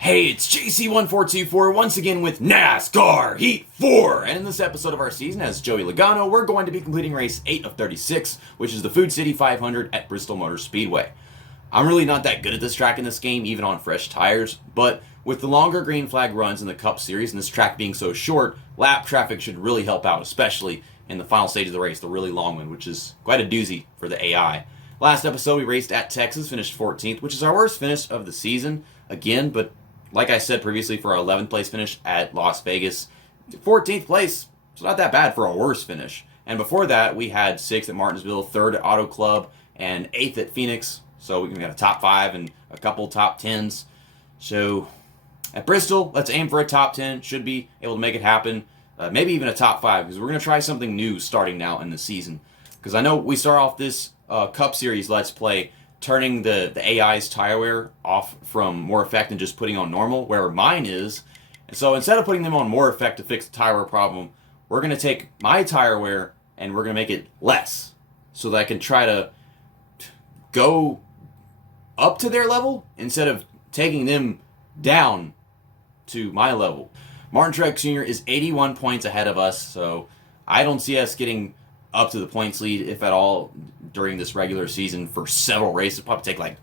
Hey, it's JC1424 once again with NASCAR Heat 4. And in this episode of our season, as Joey Logano, we're going to be completing race 8 of 36, which is the Food City 500 at Bristol Motor Speedway. I'm really not that good at this track in this game, even on fresh tires, but with the longer green flag runs in the Cup Series and this track being so short, lap traffic should really help out, especially in the final stage of the race, the really long one, which is quite a doozy for the AI. Last episode, we raced at Texas, finished 14th, which is our worst finish of the season, again, but like I said previously, for our 11th place finish at Las Vegas, 14th place, it's not that bad for a worse finish. And before that, we had 6th at Martinsville, 3rd at Auto Club, and 8th at Phoenix. So we got a top 5 and a couple top 10s. So at Bristol, let's aim for a top 10. Should be able to make it happen. Maybe even a top 5, because we're going to try something new starting now in the season. Because I know we start off this Cup Series Let's Play turning the AI's tire wear off from more effect and just putting on normal, where mine is. And so instead of putting them on more effect to fix the tire wear problem, we're going to take my tire wear and we're going to make it less so that I can try to go up to their level instead of taking them down to my level. Martin Truex Jr. is 81 points ahead of us, so I don't see us getting up to the points lead, if at all, during this regular season for several races. It'll probably take like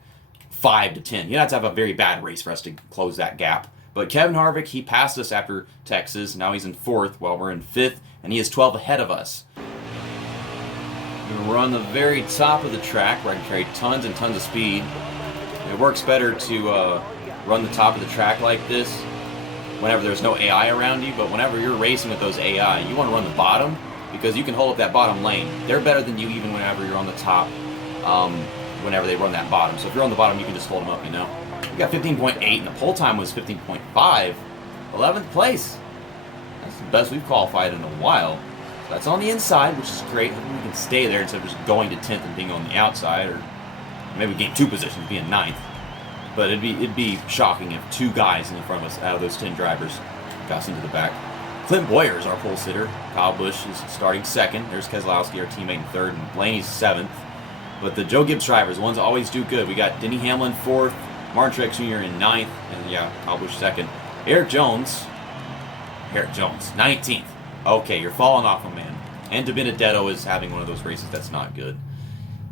5 to 10. You'd have to have a very bad race for us to close that gap. But Kevin Harvick, he passed us after Texas. Now he's in 4th while we're in 5th, and he is 12 ahead of us. We're on the very top of the track where I can carry tons and tons of speed. It works better to run the top of the track like this whenever there's no AI around you, but whenever you're racing with those AI, you want to run the bottom, because you can hold up that bottom lane. They're better than you even whenever you're on the top, whenever they run that bottom. So if you're on the bottom, you can just hold them up, you know. We got 15.8, and the pole time was 15.5. 11th place. That's the best we've qualified in a while. So that's on the inside, which is great. Hopefully we can stay there instead of just going to 10th and being on the outside, or maybe gain 2 positions, being 9th. But it'd be shocking if 2 guys in front of us out of those 10 drivers got us into the back. Clint Boyer is our pole sitter. Kyle Busch is starting 2nd. There's Keselowski, our teammate, in 3rd, and Blaney's 7th. But the Joe Gibbs drivers, the ones that always do good. We got Denny Hamlin 4th, Martin Truex Jr. in 9th, and yeah, Kyle Busch 2nd. Eric Jones, 19th. Okay, you're falling off a man. And DiBenedetto is having one of those races that's not good.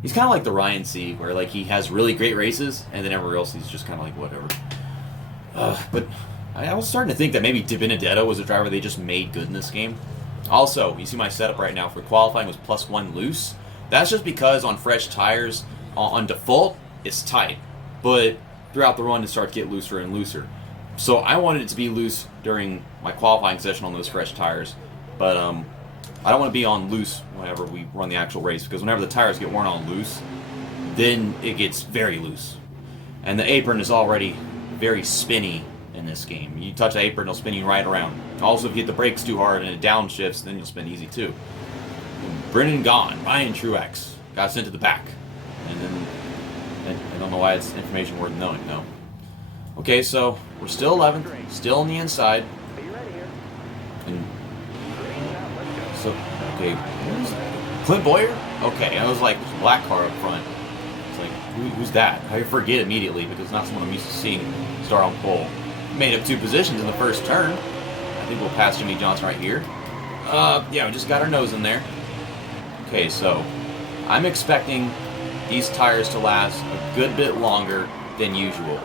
He's kind of like the Ryan C, where like he has really great races, and then everywhere else he's just kind of like whatever. But I was starting to think that maybe DiBenedetto was a driver they just made good in this game. Also, you see my setup right now for qualifying was +1 loose. That's just because on fresh tires, on default, it's tight. But throughout the run, it starts to get looser and looser. So I wanted it to be loose during my qualifying session on those fresh tires. But I don't want to be on loose whenever we run the actual race, because whenever the tires get worn on loose, then it gets very loose. And the apron is already very spinny in this game. You touch the apron, it'll spin you right around. Also, if you hit the brakes too hard and it downshifts, then you'll spin easy too. Brennan gone. Ryan Truex got sent to the back. And then, I don't know why it's information worth knowing, no. Okay, so we're still 11th, still on the inside. And so, okay, Clint Boyer? Okay, I was like, there's a black car up front. It's like, who's that? I forget immediately, because it's not someone I'm used to seeing start on pole. Made up 2 positions in the first turn. I think we'll pass Jimmy Johnson right here. Yeah, we just got our nose in there. Okay, so I'm expecting these tires to last a good bit longer than usual.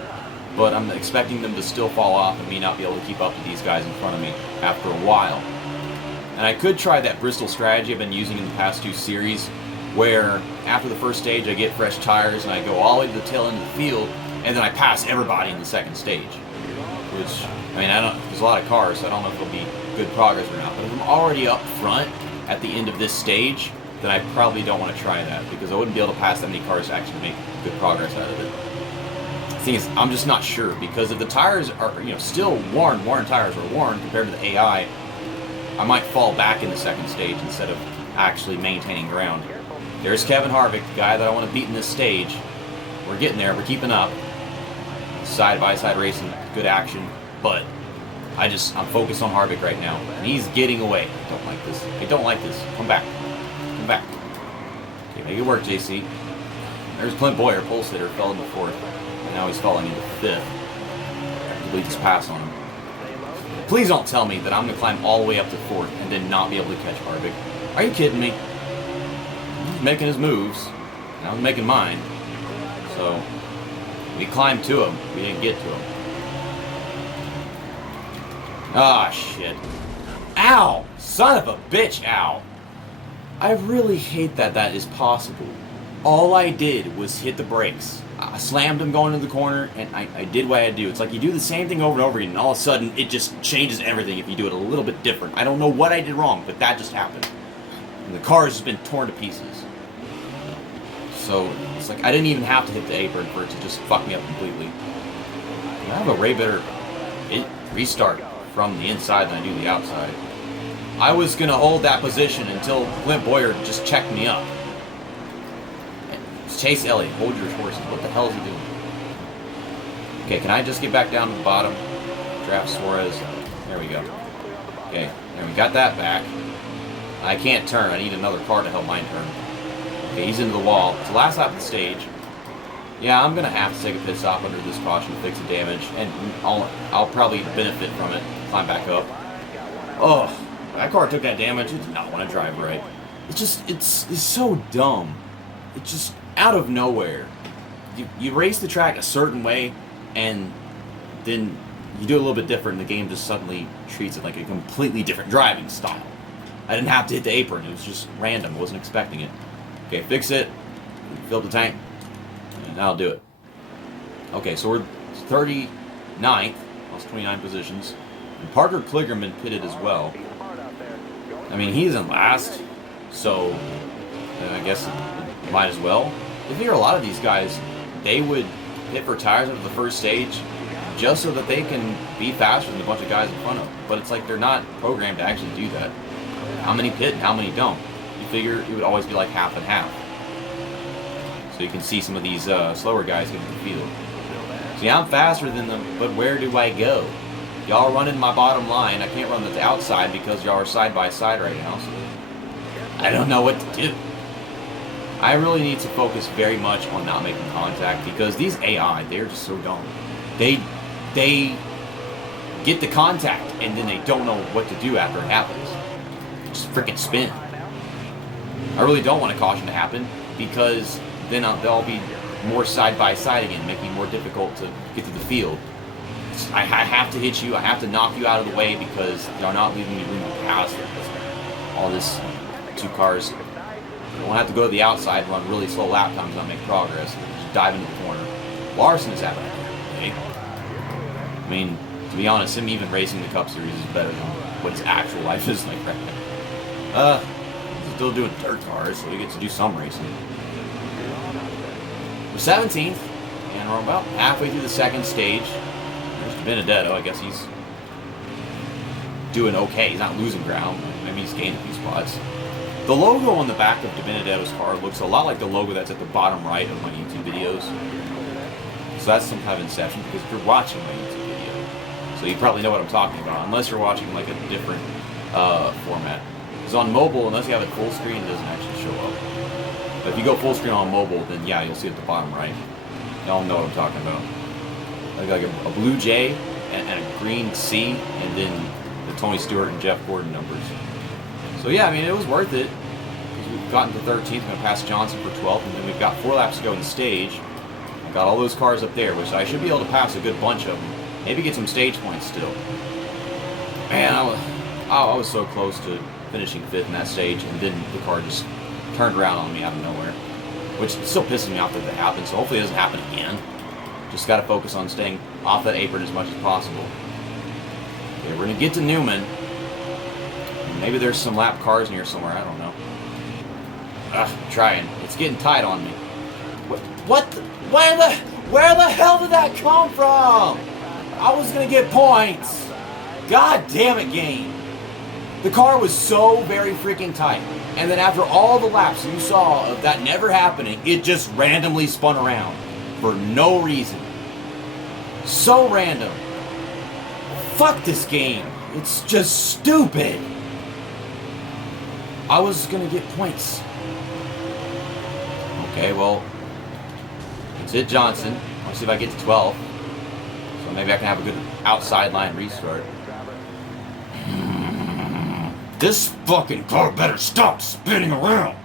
But I'm expecting them to still fall off and me not be able to keep up with these guys in front of me after a while. And I could try that Bristol strategy I've been using in the past 2 series, where after the first stage I get fresh tires and I go all the way to the tail end of the field, and then I pass everybody in the second stage. Which, I mean, there's a lot of cars, so I don't know if it'll be good progress or not. But if I'm already up front at the end of this stage, then I probably don't want to try that, because I wouldn't be able to pass that many cars to actually make good progress out of it. The thing is, I'm just not sure, because if the tires are, still worn tires are worn compared to the AI, I might fall back in the second stage instead of actually maintaining ground. There's Kevin Harvick, the guy that I want to beat in this stage. We're getting there, we're keeping up. Side-by-side racing, good action, but I'm focused on Harvick right now, and he's getting away. I don't like this. I don't like this. Come back. Come back. Okay, make it work, JC. There's Clint Boyer, pole sitter, fell into 4th, and now he's falling into 5th. complete this pass on him. Please don't tell me that I'm going to climb all the way up to 4th and then not be able to catch Harvick. Are you kidding me? He's making his moves, and I was making mine. So, we climbed to him. We didn't get to him. Ah, shit. Ow! Son of a bitch, ow! I really hate that that is possible. All I did was hit the brakes. I slammed him going into the corner, and I did what I had to do. It's like you do the same thing over and over again, and all of a sudden, it just changes everything if you do it a little bit different. I don't know what I did wrong, but that just happened. And the car has been torn to pieces. So, it's like I didn't even have to hit the apron for it to just fuck me up completely. I have a way better restart from the inside than I do the outside. I was going to hold that position until Clint Boyer just checked me up. Chase Elliott, hold your horses. What the hell is he doing? Okay, can I just get back down to the bottom? Draft Suarez. There we go. Okay, there we got that back. I can't turn. I need another car to help mine turn. Okay, he's into the wall. It's the last lap of the stage. Yeah, I'm going to have to take a pit stop under this caution to fix the damage, and I'll probably benefit from it. Climb back up. Oh, that car took that damage. It did not want to drive right. It's just, it's so dumb. It's just out of nowhere. You race the track a certain way, and then you do it a little bit different, and the game just suddenly treats it like a completely different driving style. I didn't have to hit the apron. It was just random. I wasn't expecting it. Okay, fix it. Fill up the tank. And that'll do it. Okay, so we're 39th. Lost 29 positions. And Parker Kligerman pitted as well. I mean, he's in last, so I guess it might as well. I figure a lot of these guys, they would hit for tires after the first stage just so that they can be faster than a bunch of guys in front of them. But it's like they're not programmed to actually do that. How many pit and how many don't? You figure it would always be like half and half. So you can see some of these slower guys get in the field. So yeah, I'm faster than them, but where do I go? Y'all running my bottom line. I can't run the outside because y'all are side by side right now. So I don't know what to do. I really need to focus very much on not making contact because these AI, they're just so dumb. They get the contact and then they don't know what to do after it happens. Just freaking spin. I really don't want a caution to happen because then they'll be more side by side again, making it more difficult to get to the field. I have to hit you. I have to knock you out of the way because they're not leaving me room to pass. All this two cars. I won't have to go to the outside, run really slow lap times, not make progress, and just dive into the corner. Larson is having a day. I mean, to be honest, him even racing the Cup Series is better than what his actual life is like right now. He's still doing dirt cars, so he gets to do some racing. We're 17th, and we're about halfway through the second stage. There's Benedetto. I guess he's doing okay. He's not losing ground. Maybe he's gained a few spots. The logo on the back of Benedetto's car looks a lot like the logo that's at the bottom right of my YouTube videos. So that's some kind of inception because if you're watching my YouTube video, so you probably know what I'm talking about, unless you're watching like a different format. Because on mobile, unless you have it full screen, it doesn't actually show up. But if you go full screen on mobile, then yeah, you'll see it at the bottom right. Y'all know what I'm talking about. Like a blue J and a green C, and then the Tony Stewart and Jeff Gordon numbers. So yeah, I mean, it was worth it. Because we've gotten to 13th, going to pass Johnson for 12th, and then we've got 4 laps to go in the stage. I got all those cars up there, which I should be able to pass a good bunch of them. Maybe get some stage points still. Man, I was so close to finishing 5th in that stage, and then the car just turned around on me out of nowhere. Which still pisses me off that that happened, so hopefully it doesn't happen again. Just got to focus on staying off that apron as much as possible. Okay, we're going to get to Newman. Maybe there's some lap cars in here somewhere, I don't know. I'm trying. It's getting tight on me. Where the hell did that come from? I was going to get points. God damn it, game. The car was so very freaking tight. And then after all the laps you saw of that never happening, it just randomly spun around. For no reason. So random. Fuck this game. It's just stupid. I was gonna get points. Okay, well, let's hit Johnson. I'll see if I get to 12. So So maybe I can have a good outside line restart. This fucking car better stop spinning around.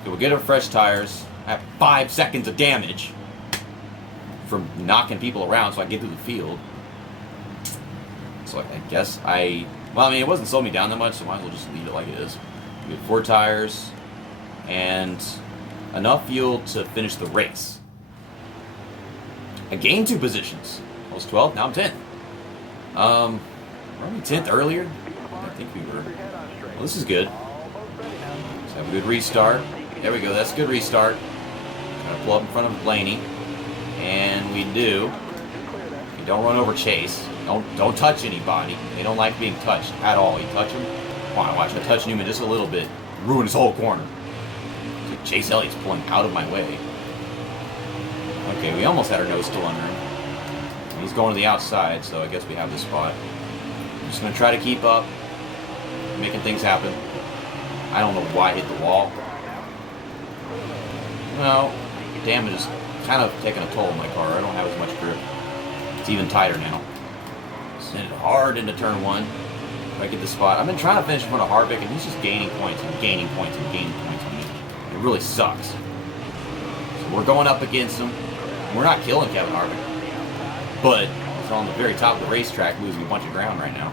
Okay, we'll get our fresh tires. I have 5 seconds of damage from knocking people around so I can get through the field. So I guess well, I mean, it wasn't slowing me down that much, so might as well just leave it like it is. We have 4 tires and enough fuel to finish the race. I gained 2 positions. I was 12th, now I'm 10th. Were we 10th earlier? I think we were. Well, this is good. Let's have a good restart. There we go, that's a good restart. Gotta pull up in front of Blaney. And we do. You don't run over Chase. Don't touch anybody. They don't like being touched at all. You touch them, come on, watch me touch Newman just a little bit. Ruin his whole corner. Chase Elliott's pulling out of my way. Okay, we almost had our nose still under him. He's going to the outside, so I guess we have this spot. I'm just going to try to keep up, making things happen. I don't know why I hit the wall. Well, damage is kind of taking a toll on my car. I don't have as much grip. It's even tighter now. Send it hard into turn 1. If I get the spot. I've been trying to finish in front of Harvick, and he's just gaining points and gaining points and gaining points on me. It really sucks. So we're going up against him. We're not killing Kevin Harvick. But he's on the very top of the racetrack, losing a bunch of ground right now.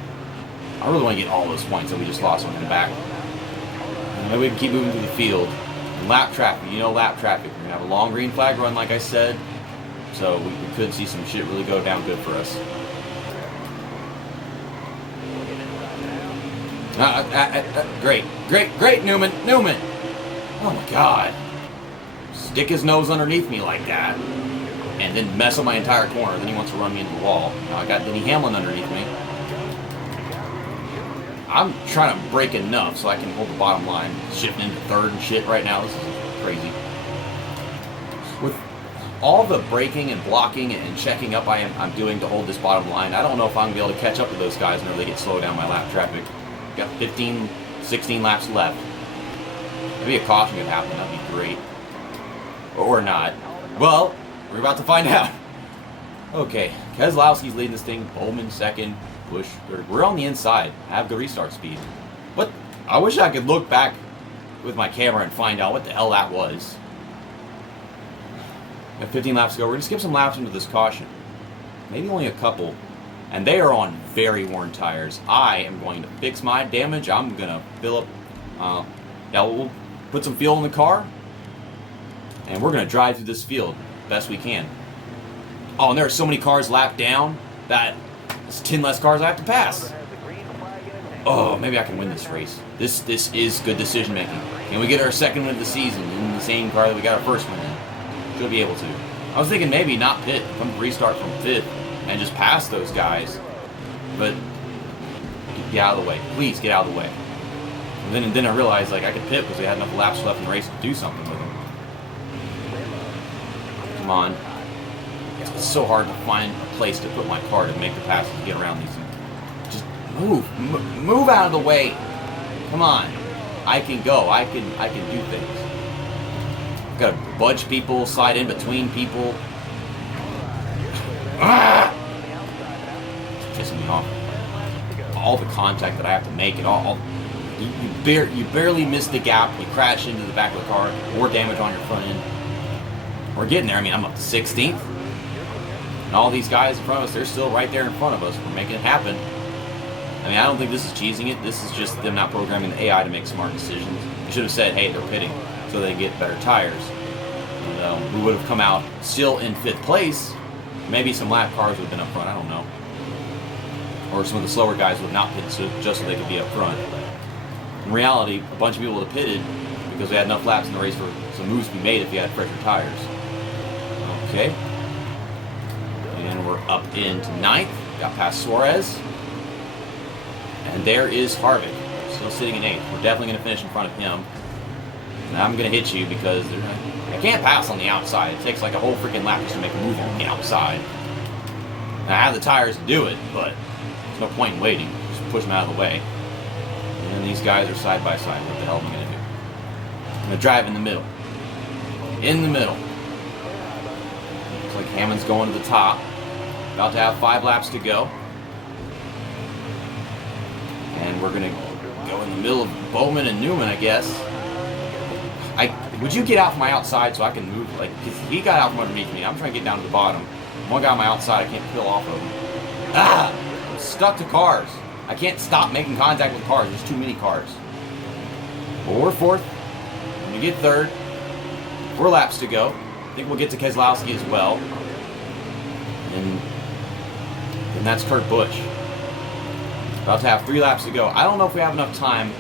I really want to get all those points that we just lost on in the back. And then we can keep moving through the field. And lap traffic, you know lap traffic. We're going to have a long green flag run, like I said. So we could see some shit really go down good for us. Great, Newman. Oh my God. Stick his nose underneath me like that. And then mess up my entire corner. Then he wants to run me into the wall. Now I got Denny Hamlin underneath me. I'm trying to break enough so I can hold the bottom line. Shifting into third and shit right now. This is crazy. With all the braking and blocking and checking up I'm doing to hold this bottom line, I don't know if I'm going to be able to catch up to those guys whenever they get slowed down by lap traffic. Got 15, 16 laps left. Maybe a caution could happen. That'd be great. Or not. Well, we're about to find out. Okay, Keselowski's leading this thing. Bowman second. Busch third. We're on the inside. I have good restart speed. What? I wish I could look back with my camera and find out what the hell that was. We have 15 laps to go. We're going to skip some laps into this caution. Maybe only a couple. And they are on very worn tires. I am going to fix my damage. I'm going to fill up. We'll put some fuel in the car. And we're going to drive through this field best we can. Oh, and there are so many cars lapped down that there's 10 less cars I have to pass. Oh, maybe I can win this race. This is good decision making. Can we get our second win of the season in the same car that we got our first one in? Should be able to. I was thinking maybe not pit, come restart from 5th and just pass those guys. But get out of the way. Please get out of the way. And then I realized like I could pit because we had enough laps left in the race to do something with them. Come on. It's so hard to find a place to put my car to make the passes and get around these. Just move out of the way. Come on. I can go. I can do things. I've got to budge people, slide in between people. Ah! It's pissing me off. All the contact that I have to make, you barely miss the gap. You crash into the back of the car. More damage on your front end. We're getting there. I mean, I'm up to 16th. And all these guys in front of us, they're still right there in front of us. We're making it happen. I mean, I don't think this is cheesing it. This is just them not programming the AI to make smart decisions. They should have said, hey, they're pitting so they get better tires. And, we would have come out still in 5th place. Maybe some lap cars would have been up front. I don't know. Or some of the slower guys would have not pitted just so they could be up front. In reality, a bunch of people would have pitted because we had enough laps in the race for some moves to be made if you had fresher tires. Okay. And we're up into 9th. Got past Suarez. And there is Harvick. Still sitting in 8th. We're definitely going to finish in front of him. And I'm going to hit you because I can't pass on the outside. It takes like a whole freaking lap just to make a move on the outside. And I have the tires to do it, but there's no point in waiting. Just push them out of the way. And then these guys are side by side. What the hell am I going to do? I'm going to drive in the middle. In the middle. Looks like Hammond's going to the top. About to have 5 laps to go. And we're going to go in the middle of Bowman and Newman, I guess. Would you get out from my outside so I can move? Like, cause he got out from underneath me. I'm trying to get down to the bottom. One guy on my outside, I can't peel off of him. I'm stuck to cars. I can't stop making contact with cars. There's too many cars. Well, we're 4th. When we get 3rd, 4 laps to go. I think we'll get to Keselowski as well. And that's Kurt Busch. About to have 3 laps to go. I don't know if we have enough time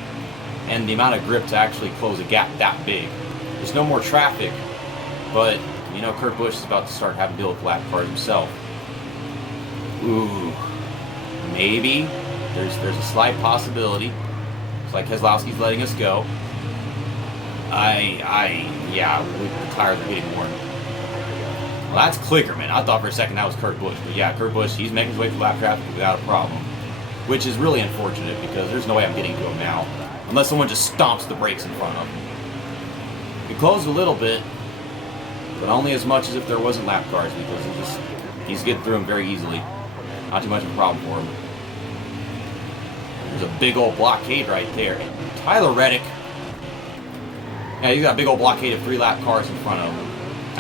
and the amount of grip to actually close a gap that big. There's no more traffic, but you know Kurt Busch is about to start having to deal with lap cars himself. Ooh, maybe there's a slight possibility. It's like Keselowski's letting us go. Yeah, the tires are getting worn. Well, that's Clickerman. I thought for a second that was Kurt Busch, but yeah, Kurt Busch, he's making his way through lap traffic without a problem, which is really unfortunate because there's no way I'm getting to him now, unless someone just stomps the brakes in front of him. We closed a little bit, but only as much as if there wasn't lap cars because he's getting through them very easily. Not too much of a problem for him. There's a big old blockade right there. Tyler Reddick. Yeah, he's got a big old blockade of 3 lap cars in front of him.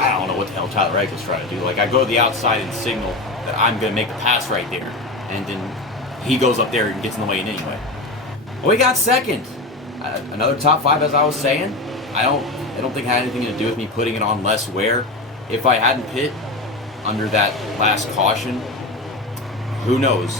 I don't know what the hell Tyler Reddick was trying to do. Like, I go to the outside and signal that I'm going to make the pass right there. And then he goes up there and gets in the way anyway. Well, we got 2nd. Another top 5, as I was saying. I don't think it had anything to do with me putting it on less wear. If I hadn't pit under that last caution, who knows?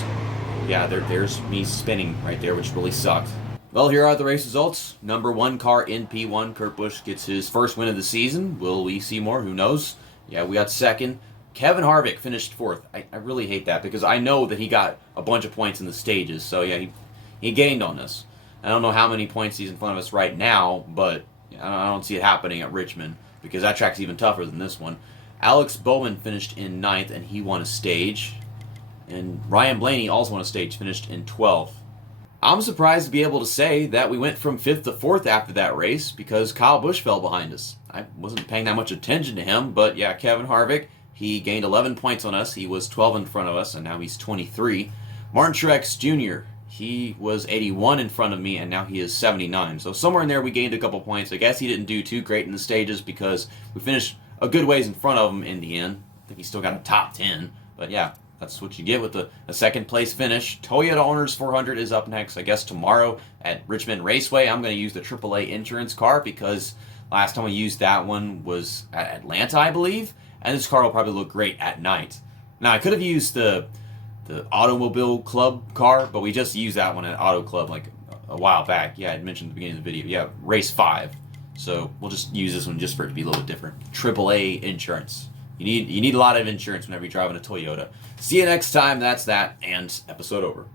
Yeah, there's me spinning right there, which really sucked. Well, here are the race results. Number 1 car in P1, Kurt Busch gets his first win of the season. Will we see more? Who knows? Yeah, we got 2nd. Kevin Harvick finished 4th. I really hate that because I know that he got a bunch of points in the stages. So yeah, he gained on us. I don't know how many points he's in front of us right now, but I don't see it happening at Richmond because that track's even tougher than this one. Alex Bowman finished in 9th and he won a stage. And Ryan Blaney also won a stage, finished in 12th. I'm surprised to be able to say that we went from 5th to 4th after that race because Kyle Busch fell behind us. I wasn't paying that much attention to him, but yeah, Kevin Harvick, he gained 11 points on us. He was 12 in front of us, and now he's 23. Martin Truex Jr., he was 81 in front of me, and now he is 79. So somewhere in there we gained a couple points. I guess he didn't do too great in the stages because we finished a good ways in front of him in the end. I think he still got a top 10, but yeah. That's what you get with a 2nd place finish. Toyota Owners 400 is up next, I guess, tomorrow at Richmond Raceway. I'm going to use the AAA insurance car because last time we used that one was at Atlanta, I believe. And this car will probably look great at night. Now, I could have used the Automobile Club car, but we just used that one at Auto Club like a while back. Yeah, I mentioned at the beginning of the video. Yeah, race 5. So we'll just use this one just for it to be a little bit different. AAA insurance. You need a lot of insurance whenever you're driving a Toyota. See you next time. That's that, and episode over.